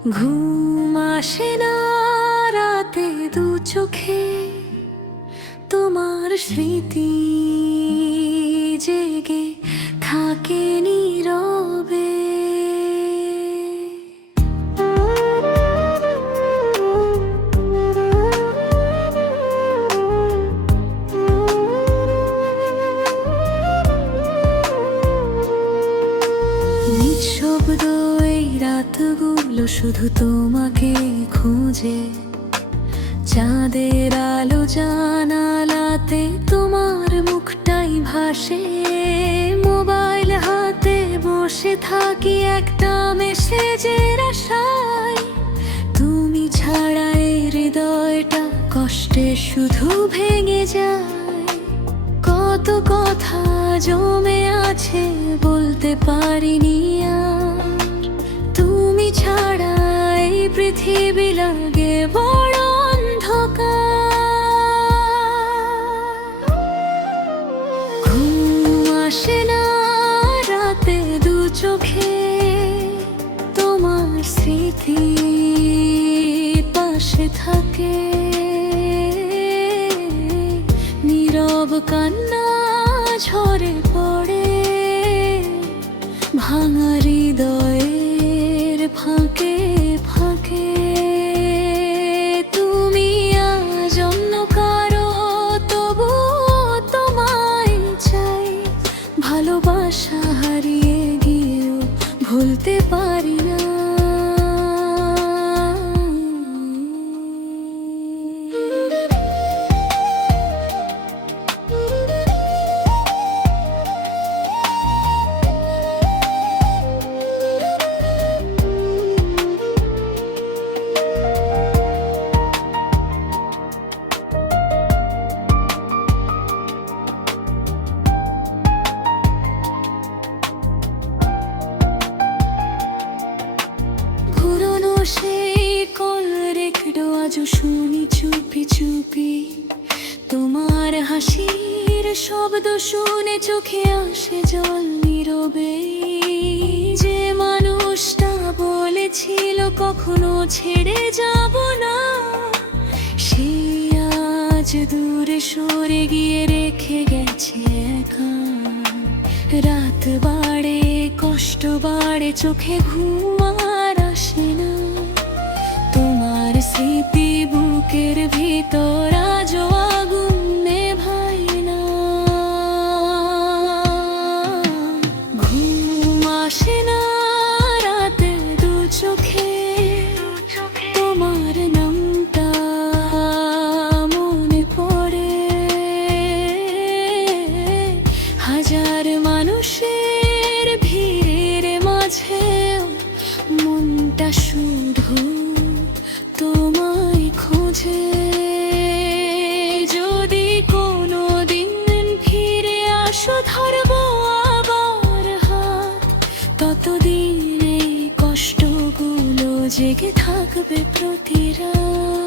ঘুম আসে না রাতে দু চোখে, তোমার স্মৃতি জেগে থাকে নীরবে। নিঃশব্দ এই রাতগুলো শুধু তোমাকে খুঁজে, চাঁদের আলো জানালাতে তোমার মুখটাই ভাসে। মোবাইল হাতে বসে থাকি একটা মেসেজের আশায়, তুমি ছাড়া এই হৃদয়টা কষ্টে শুধু ভেঙে যায়। কত কথা জমে আছে বলতে পারিনি আর, তুমি ছাড়া এই পৃথিবী লাগে বড় অন্ধকার। ঘুম আসে না রাতে দু চোখে, তোমার স্মৃতি পাশে থাকে। নীরব কান্না ঝরে পড়ে ভাঙা হৃদয়ের ফাঁকে ফাঁকে। তুমি আজ অন্য কারো, তবু তোমায় চাই। ভালোবাসা হারিয়ে গিয়েও ভুলতে পারি না। সেই কল রেখো আজও শুনি চুপি চুপি, তোমার হাসির শব্দ শুনে চোখে আসে জল নীরবে। যে মানুষটা বলেছিল কখনো ছেড়ে যাব না, সে আজ দূরে সরে গিয়ে রেখে গেছে একা। রাত বাড়ে, কষ্ট বাড়ে, চোখে ঘুম আর আসে না। তোমার স্মৃতি বুকের ভিতর আজও আগুন নেভায় না। ঘুম আসে না রাতে দু চোখে, তোমার নামটা মনে পড়ে। হাজার মানুষের ভিড়ের মাঝে মনটা শুধু তোমায় খোঁজে। যদি কোনো দিন ফিরে আসো ধরবো আবার হাত, ততদিন এই কষ্টগুলো জেগে থাকবে প্রতি রাত।